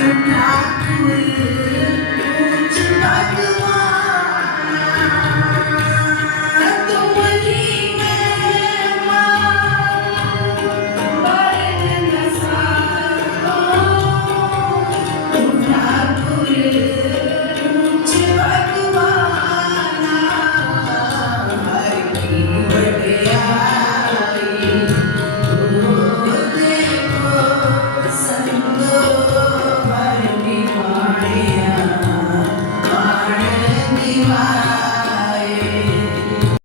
can not do it.